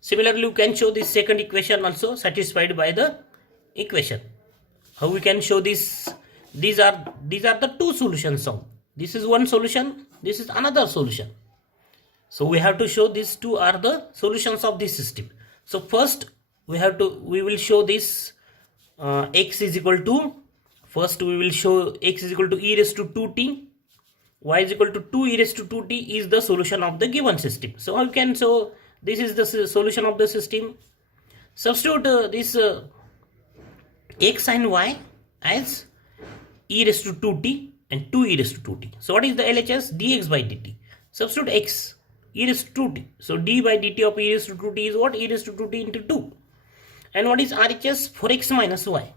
Similarly, you can show this second equation also satisfied by the equation. How we can show this? These are the two solutions of this is one solution, this is another solution. So we have to show these two are the solutions of this system. So first we will show this x is equal to, first we will show x is equal to e raised to 2t, y is equal to 2 e raised to 2t is the solution of the given system. So how you can show this is the solution of the system? Substitute this x and y as e raised to 2t and 2 e raised to 2t. So what is the LHS? Dx by dt. Substitute x e raised to 2t. So d by dt of e raised to 2t is what? E raised to 2t into 2. And what is RHS? 4x minus y.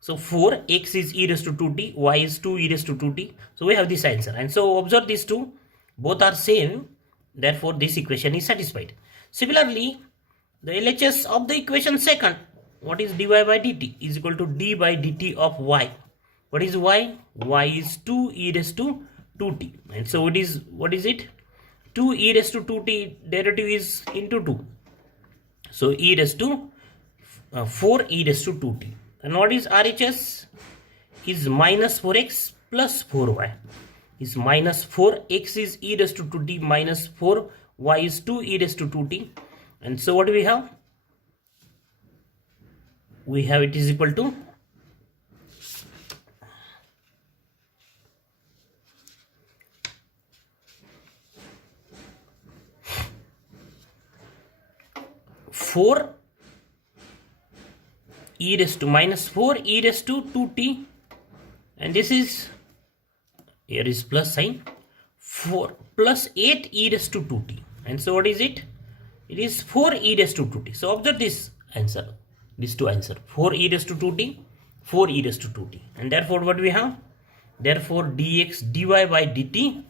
So 4x is e raised to 2t, y is 2 e raised to 2t. So we have this answer. And so observe these two, both are same. Therefore this equation is satisfied. Similarly, the LHS of the equation second, what is dy by dt is equal to d by dt of y. What is y? Y is 2 e raised to 2t. And so what is it? 2 e raised to 2t derivative is into 2. So e raised to 4 e raised to 2t. And what is RHS? Is minus 4x plus 4y. Is minus 4x is e raised to 2t minus 4 y is 2 e raised to 2t. And so what do we have? We have it is equal to 4 e raised to minus 4 e raised to 2t, and this is, here is plus sign, 4 plus 8 e raised to 2t. And so what is it? It is 4 e raised to 2t. So observe this answer, these two answer, 4 e raised to 2t, 4 e raised to 2t. And therefore what we have? Therefore dx dy by dt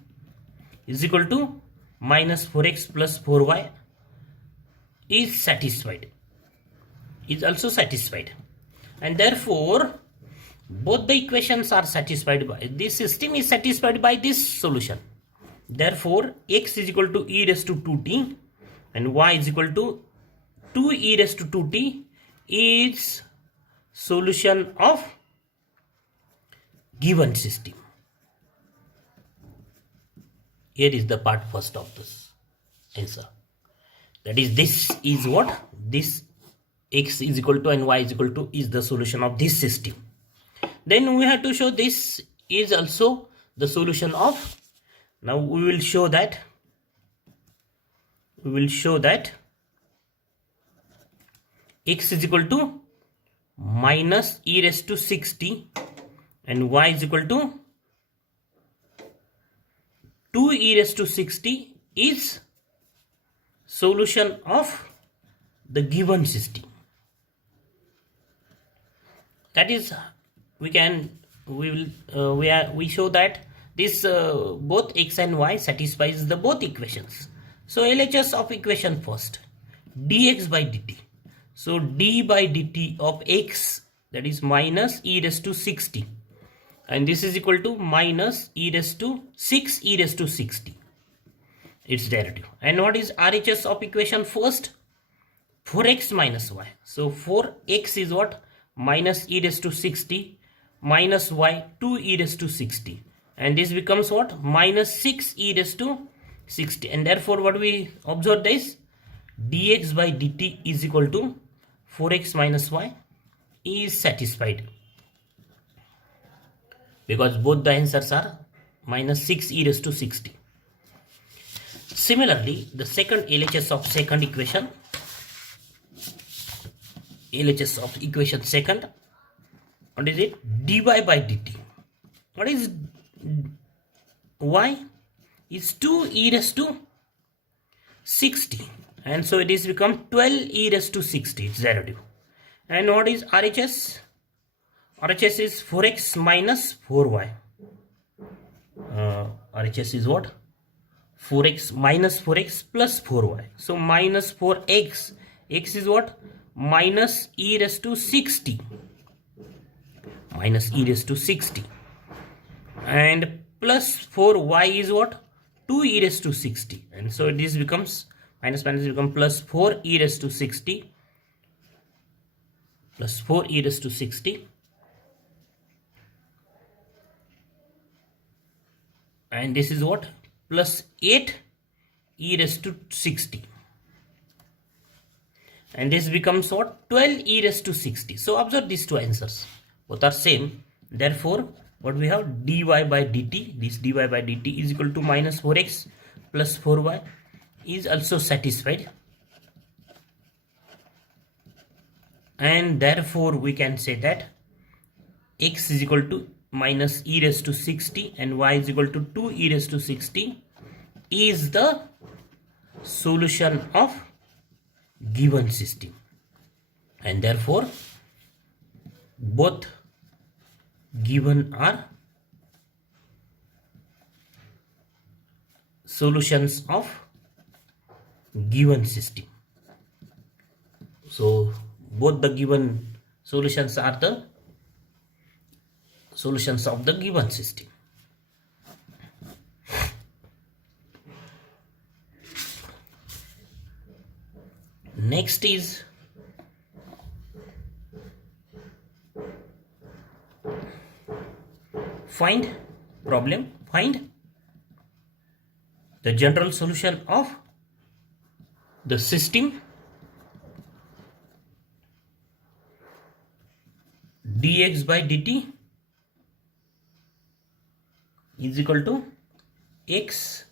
is equal to minus 4x plus 4y is satisfied, is also satisfied. And therefore both the equations are satisfied by this system is satisfied by this solution. Therefore x is equal to e raised to 2t and y is equal to 2 e raised to 2t is solution of given system. Here is the part first of this answer. That is, this is what? This x is equal to and y is equal to is the solution of this system. Then we have to show this is also the solution of, now we will show that x is equal to minus e raised to 60 and y is equal to 2 e raised to 60 is solution of the given system. That is, we show that this both x and y satisfies the both equations. So LHS of equation first, dx by dt. So d by dt of x, that is minus e raised to 60, and this is equal to minus e raised to 6 e raised to 60, its derivative. And what is RHS of equation first? 4x minus y. So 4x is what? Minus e raised to 60 minus y 2 e raised to 60, and this becomes what? Minus 6 e raised to 60. And therefore what we observe this, dx by dt is equal to 4x minus y is satisfied, because both the answers are minus 6 e raised to 60. Similarly, the second LHS of second equation, LHS of equation second, what is it? dy by dt. What is y? Is 2 e raised to 60, and so it is become 12 e raised to 60, its derivative. And what is RHS? RHS is 4x minus 4y. RHS is what? 4x minus 4x plus 4y. So minus 4x, x is what? Minus e raised to 60, minus e raised to 60, and plus 4y is what? 2 e raised to 60, and so this becomes minus minus become plus 4 e raised to 60 plus 4 e raised to 60, and this is what, plus 8 e raised to 60, and this becomes what, 12 e raised to 60. So observe these two answers, both are same. Therefore what we have, dy by dt, this dy by dt is equal to minus 4x plus 4y is also satisfied, and therefore we can say that x is equal to minus e raised to 60 and y is equal to 2 e raised to 60 is the solution of given system, and therefore both given are solutions of given system. So both the given solutions are the solutions of the given system. Next is find the general solution of the system dx by dt is equal to x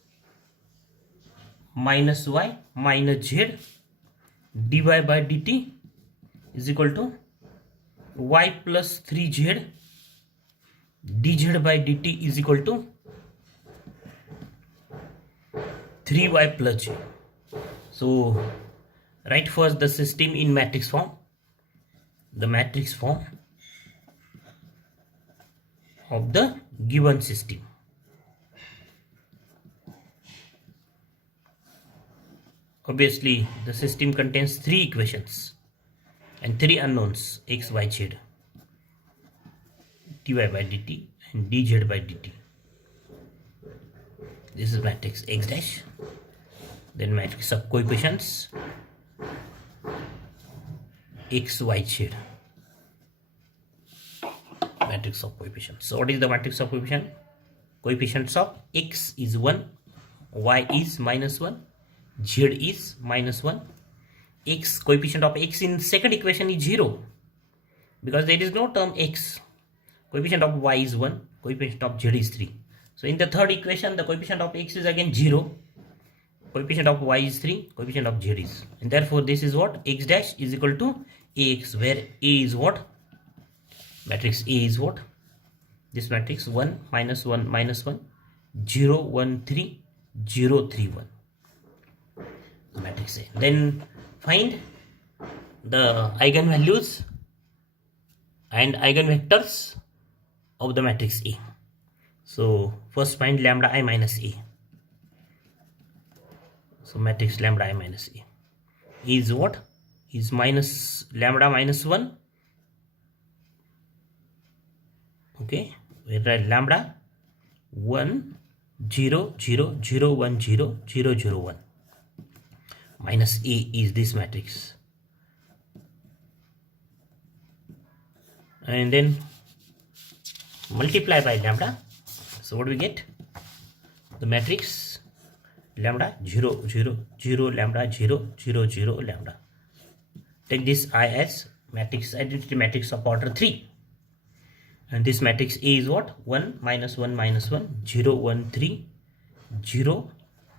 minus y minus z, dy by dt is equal to y plus 3z, dz by dt is equal to 3y plus z. So write first the system in matrix form, the matrix form of the given system. Obviously the system contains 3 equations and 3 unknowns, x, y, z, dy by dt and dz by dt. This is matrix x dash, then matrix of coefficients x, y, z, matrix of coefficients. So what is the matrix of coefficient? Coefficients of x is 1, y is minus 1, z is minus 1. X, coefficient of x in second equation is 0 because there is no term x. Coefficient of y is 1, coefficient of z is 3. So in the third equation the coefficient of x is again 0, coefficient of y is 3, coefficient of z is, and therefore this is what, x dash is equal to ax, where a is what, matrix A is what, this matrix 1 minus 1 minus 1 0 1 3 0 3 1, matrix A. Then find the eigenvalues and eigenvectors of the matrix A. So first find lambda I minus A. So matrix lambda I minus A is what, is minus lambda minus 1, okay, where lambda 1 0 0 0 1 0 0 0 1 minus A is this matrix, and then multiply by lambda. So what do we get? The matrix lambda 0 0 0 lambda 0 0 0 lambda. Take this I as matrix, identity matrix of order 3, and this matrix A is what, 1 minus 1 minus 1 0 1 3 0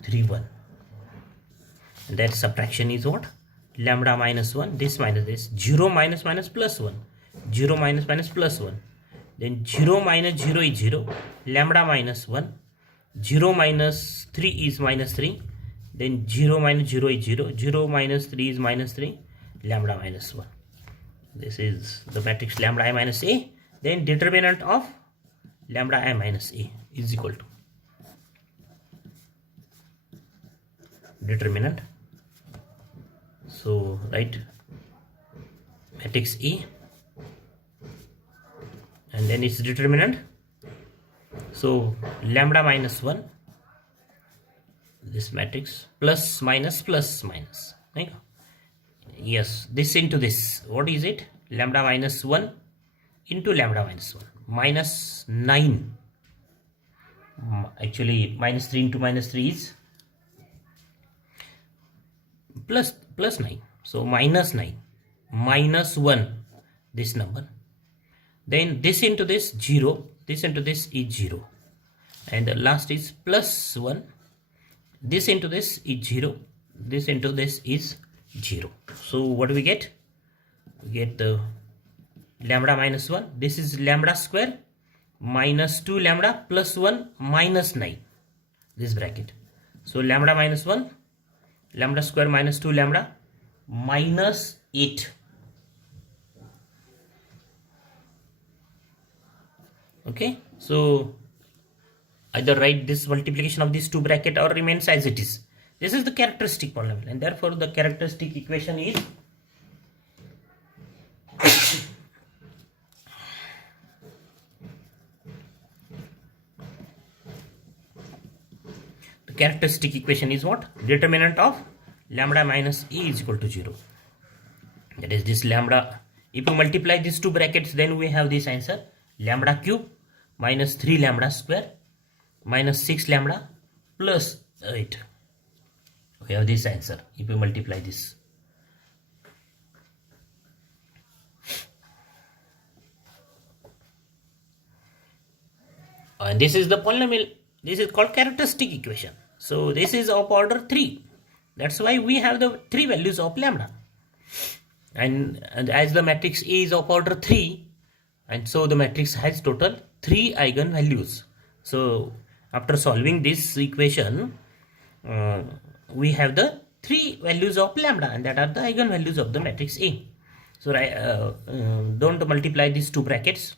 3 1, and that subtraction is what, lambda minus 1, this minus this, 0 minus minus plus 1, 0 minus minus plus 1, then 0 minus 0 is 0, lambda minus 1, 0 minus 3 is minus 3, then 0 minus 0 is 0, 0 minus 3 is minus 3, lambda minus 1. This is the matrix lambda I minus A. Then determinant of lambda I minus A is equal to determinant. So write matrix A and then its determinant. So lambda minus 1, this matrix plus minus plus minus, right? Yes, this into this, what is it? Lambda minus 1 into lambda minus 1, minus 9. Actually minus 3 into minus 3 is plus 9, so minus 9, minus 1, this number, then this into this 0, this into this is 0, and the last is plus 1, this into this is 0, this into this is 0. So what do we get? We get the lambda minus 1, this is lambda square minus 2 lambda plus 1 minus 9, this bracket. So lambda minus 1, lambda square minus 2 lambda minus 8. Okay, so either write this multiplication of these two bracket or remains as it is. This is the characteristic polynomial, and therefore the characteristic equation is characteristic equation is what? Determinant of lambda minus a is equal to 0. That is this lambda. If you multiply these two brackets, then we have this answer: lambda cube minus 3 lambda square minus 6 lambda plus 8. We have this answer if you multiply this. And this is the polynomial. This is called characteristic equation. So this is of order 3. That's why we have the 3 values of lambda. And as the matrix A is of order 3, and so the matrix has total 3 eigenvalues. So after solving this equation, we have the 3 values of lambda, and that are the eigenvalues of the matrix A. So don't multiply these two brackets.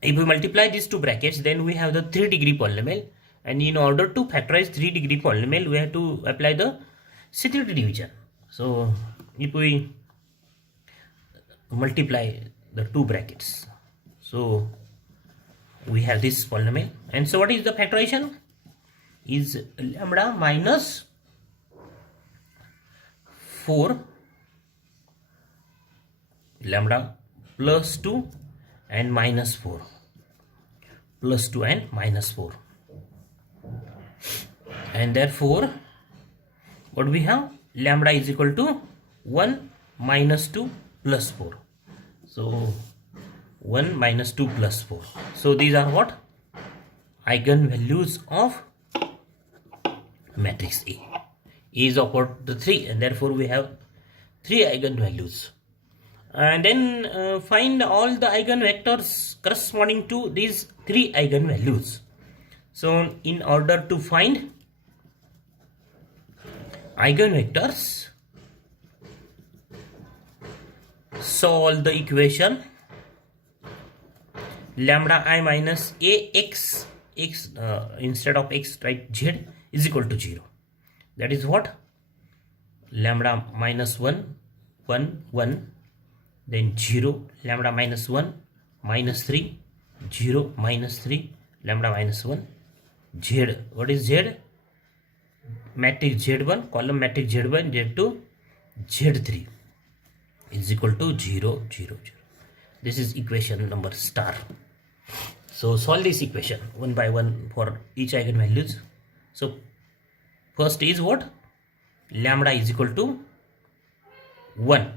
If we multiply these two brackets, then we have the 3-degree polynomial, and in order to factorize 3-degree polynomial, we have to apply the security division. So if we multiply the two brackets, so we have this polynomial. And so what is the factorization? Is lambda minus 4, lambda plus 2 and minus 4, plus 2 and minus 4, and therefore what we have? Lambda is equal to 1 minus 2 plus 4. So 1 minus 2 plus 4. So these are what? Eigenvalues of matrix A. A is of order 3, and therefore we have 3 eigenvalues. And then find all the eigenvectors corresponding to these 3 eigenvalues. So in order to find eigenvectors, solve the equation lambda I minus a x, instead of x write z, is equal to 0. That is what? Lambda minus 1, 1, 1, then 0, lambda minus 1, minus 3, 0, minus 3, lambda minus 1, z. What is z? Matrix z1, column matrix z1, z2, z3 is equal to 0, 0, 0. This is equation number star. So solve this equation one by one for each eigenvalues. So first is what? Lambda is equal to 1.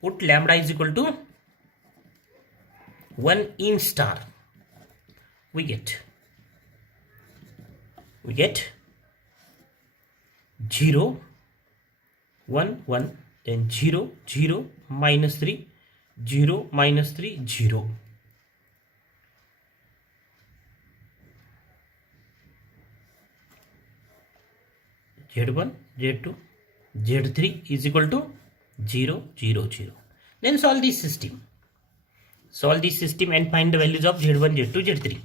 Put lambda is equal to 1 in star. We get 0, 1, 1, then 0, 0, minus 3, 0, minus 3, 0. Z1, Z2, Z3 is equal to 0, 0, 0. Then solve this system. Solve this system and find the values of Z1, Z2, Z3.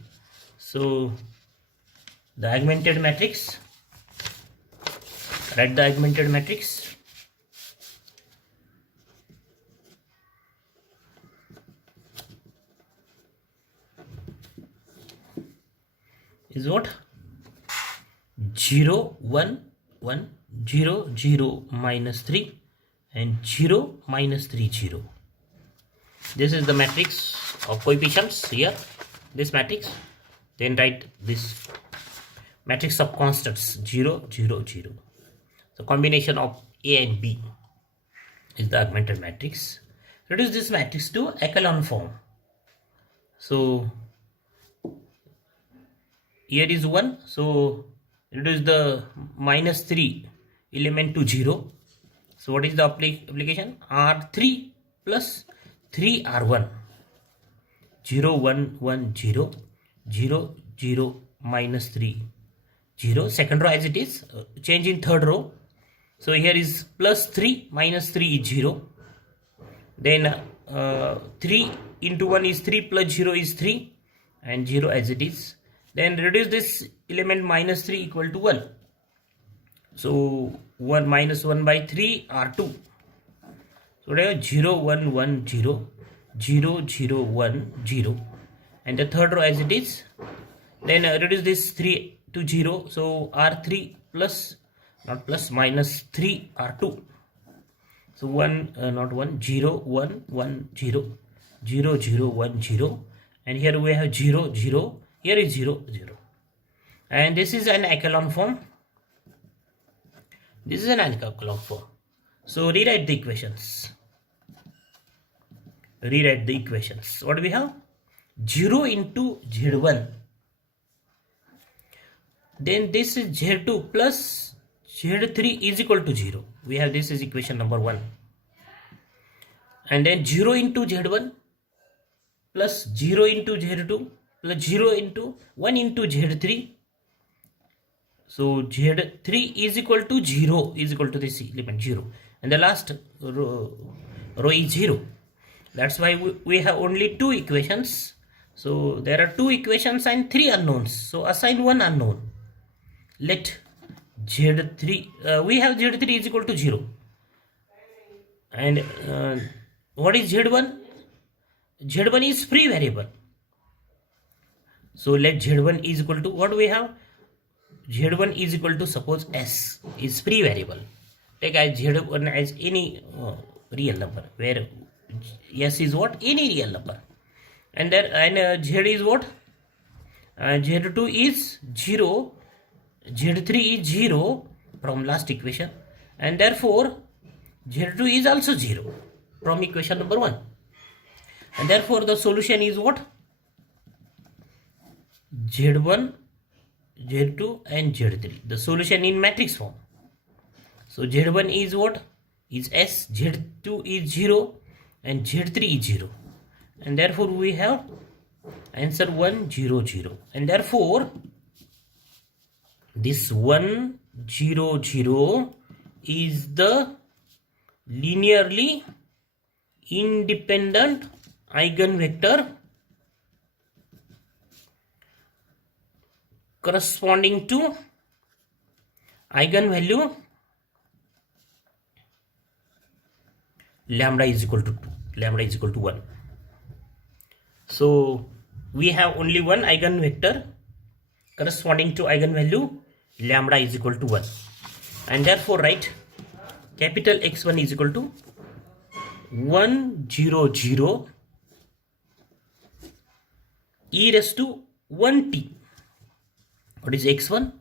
So the augmented matrix, write the augmented matrix. Is what? 0, 1, 1, 0, 0, minus 3, and 0, minus 3, 0. This is the matrix of coefficients here, this matrix. Then write this matrix of constants 0, 0, 0. The combination of A and B is the augmented matrix. Reduce this matrix to echelon form. So here is 1, so reduce the minus 3 element to 0. So what is the application? R3 plus 3R1. 0, 1, 1, 0, 0, 0, minus 3, 0. Second row as it is, change in third row. So here is plus 3 minus 3 is 0. Then 3 into 1 is 3 plus 0 is 3 and 0 as it is. Then reduce this element minus 3 equal to 1. So 1 minus 1 by 3 are 2. So there 0, 1, 1, 0, 0, 0, 1, 0. And the third row as it is. Then reduce this 3 to 0. So R3 plus, not plus, minus 3 R2. So 1, not 1, 0, 1, 1, 0, 0, 0, 1, 0. And here we have 0, 0. Here is 0, 0. And this is an echelon form. This is an echelon form. So rewrite the equations. Rewrite the equations. What do we have? 0 into Z1. Then this is Z2 plus Z3 is equal to 0. We have this is equation number 1. And then 0 into Z1 plus 0 into Z2 plus 0 into 1 into Z3. So Z3 is equal to 0, is equal to this element 0. And the last row is 0. That's why we have only 2 equations. So there are 2 equations and 3 unknowns. So assign 1 unknown. Let Z3, we have Z3 is equal to 0. And what is Z1? Z1 is free variable. So let Z1 is equal to, what we have? Z1 is equal to, suppose S is free variable. Take as Z1 as any real number, where S is what? Any real number. And there, and Z is what? Z2 is 0. Z3 is 0 from last equation. And therefore, Z2 is also 0 from equation number 1. And therefore, the solution is what? Z1, Z2 and Z3. The solution in matrix form. So Z1 is what? Is S, Z2 is 0 and Z3 is 0. And therefore we have answer 1, 0, 0. And therefore this 1, 0, 0 is the linearly independent eigenvector corresponding to eigenvalue lambda is equal to 2, lambda is equal to 1. So we have only one eigenvector corresponding to eigenvalue lambda is equal to 1. And therefore write capital X1 is equal to 1, 0, 0 e raised to 1t. What is X1?